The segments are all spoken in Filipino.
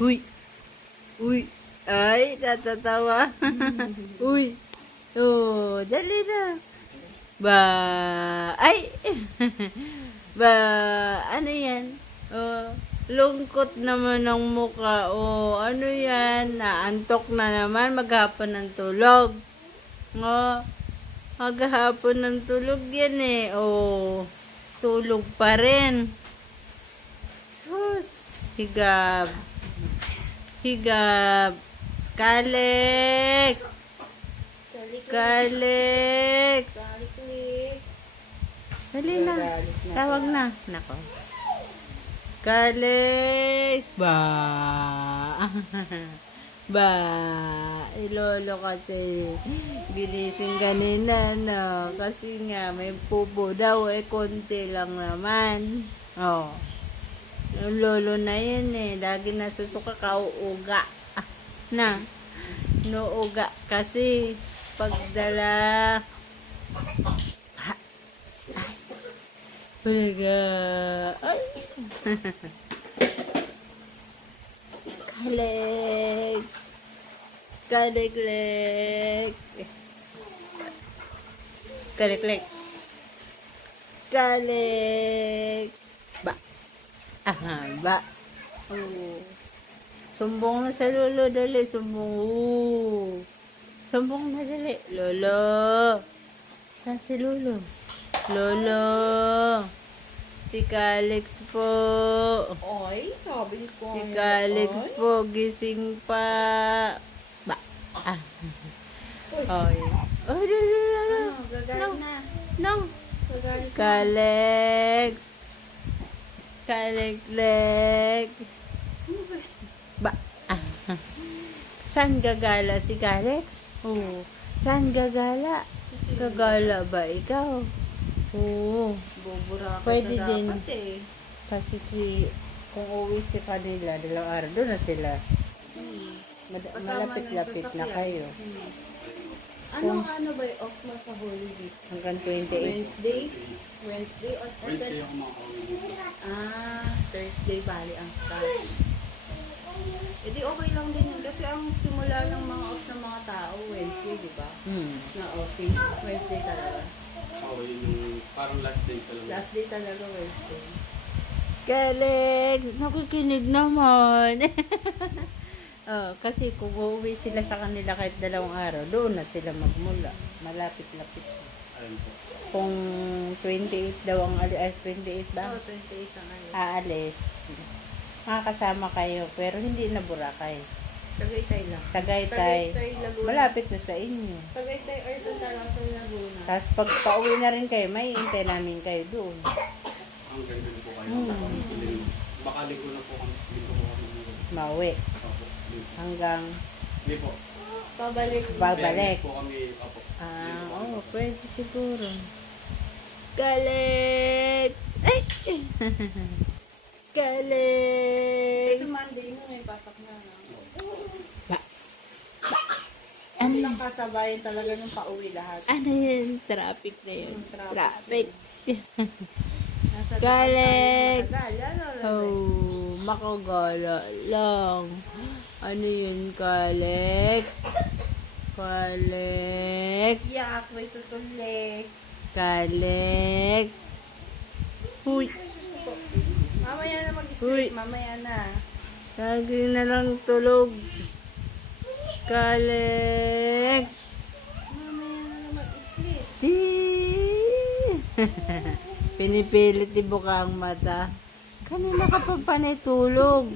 Uy. Uy. Ay, natatawa. Uy. Oh, dali na. Ba. Ay. Ba. Ano yan? Oh, lungkot naman ang mukha. Oh, ano yan? Naantok na naman. Maghapon ng tulog. Oh, maghapon ng tulog yan eh. Oh, tulog pa rin. Sus. Higab. Higab. Kalek. Kalek. Dali na. Tawag na. Nako. Kalek. Ba. Ba. Ilolo kasi. Ginising kanina, no. Kasi nga, may pupo daw. Konti lang naman. Oh. Yung lolo na yan eh. Lagi nasusuka kauuga. Na. Nuuga kasi pagdala. Talaga. Ay. Kalek. Kalek-lek. Kalek-lek. Kalek. Ba. Aha, ba. Oh. Sumbong na sa lolo, dali. Sumbong. Oh. Sumbong na, dali. Lolo. Saan si lolo? Lolo. Si Kalex po. Oy, sabi ko. Si Kalex po, gising pa. Ba. Ah. Oy. Oh, dali. Gagalit na. No. Gagalit na. Kalex. Kalek-lek. Ba? Saan gagala si Kalex? Oo. Saan gagala? Gagala ba ikaw? Oo. Bubura ka Pwede na din. dapat eh. Kasi kung uwi si kanila, 2 araw, doon na sila. Malapit-lapit na kayo. Ano ba yung off mo sa Holy Week? Hanggang 28. Wednesday? Wednesday or Wednesday ako makakawin. Thursday bali ang start. E di okay lang din yun. Kasi ang simula ng mga off ng mga tao, Wednesday, di ba? Na office. Wednesday talaga. Oo, yun yung parang last day talaga. Last day talaga, Wednesday. Kalex, nakikinig naman. Oh, kasi kung uuwi sila sa kanila kahit 2 araw, doon na sila magmula. Malapit-lapit. Ayun po. Kung 28 daw ang alis, 28 ba? Oo, 28 ang ano. Aalis. Makakasama kayo, pero hindi na Boracay. Tagaytay lang. Tagaytay. Laguna. Malapit na sa inyo. Tagaytay or Santa Rosa, Laguna. Tapos pag pauwi na rin kayo, may hintay namin kayo doon. Ang ganda po kayo. Baka ligo na po kami. Ligo po kami. Mauwi. Opo. Hanggang Hindi po. Pabalik. babalik. Po kami. Opo. Oo, pwede siguro. Kalex! Ay! Kalex! Kasi Monday mo may pasok na. No? Ba? Ano lang kasabayan talaga nung pauwi lahat. Ano yun? Traffic na yun. Traffic. Nasa Kalex! Gala, Oh, makagala lang. Ano yun, Kalex? Kalex? Yak, may tutuli. Kalex? Huy! Mamaya na Uy. mag-sleep. Mamaya na. Lagi na lang tulog. Kalex? Mamaya na mag-sleep. Pinipilit ibuka ang mata. Kanina ka pa panitulog.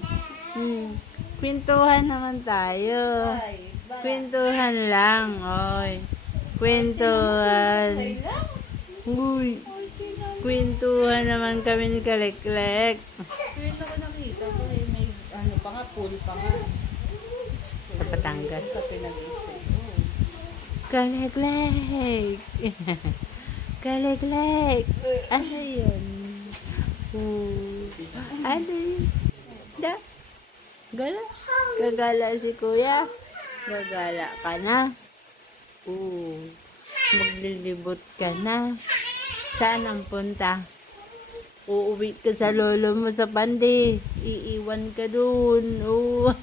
Kwentuhan naman tayo. Ay, bakit? Kwentuhan lang, oy. Kwentuhan. Say lang. Uy. Kwentuhan naman kami ni Kalek-lek. First ako nakita ko eh, may ano pa nga, pool pa nga. Sa Batangas. Sa pinag-isip. Kalek-lek. Kalek-lek. Ano yun? Ano yun? Da? Gala? Gagala si kuya? Gagala ka na? Maglilibot ka na? Saan ang punta? Uuwi ka sa lolo mo sa Pandi. Iiwan ka dun. Oo.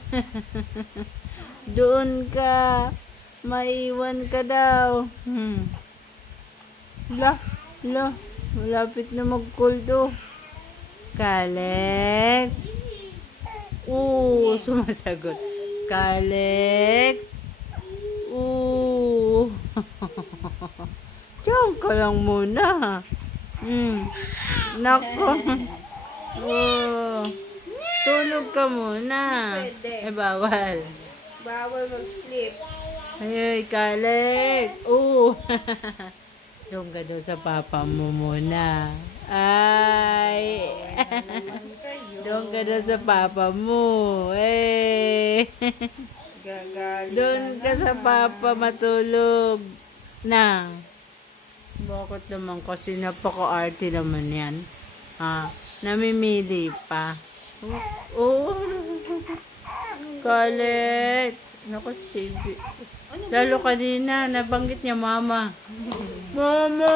Doon ka. Maiwan ka daw. La. Malapit na mag-cold. Kalex. Sumasagot. Kalex. Diyan ka lang muna. Nako. Tulog ka muna. Pwede. Bawal. Bawal mag-sleep. Ay, Kalex. Doon ka daw sa papa mo muna. Ay. Doon ka daw sa papa mo. Gagalit Doon ka sa papa matulog. Na. Bakit naman kasi napaka-arte naman yan. Namimili pa. Kalex. Naku, Silvi. Lalo kanina, nabanggit niya mama. Mama!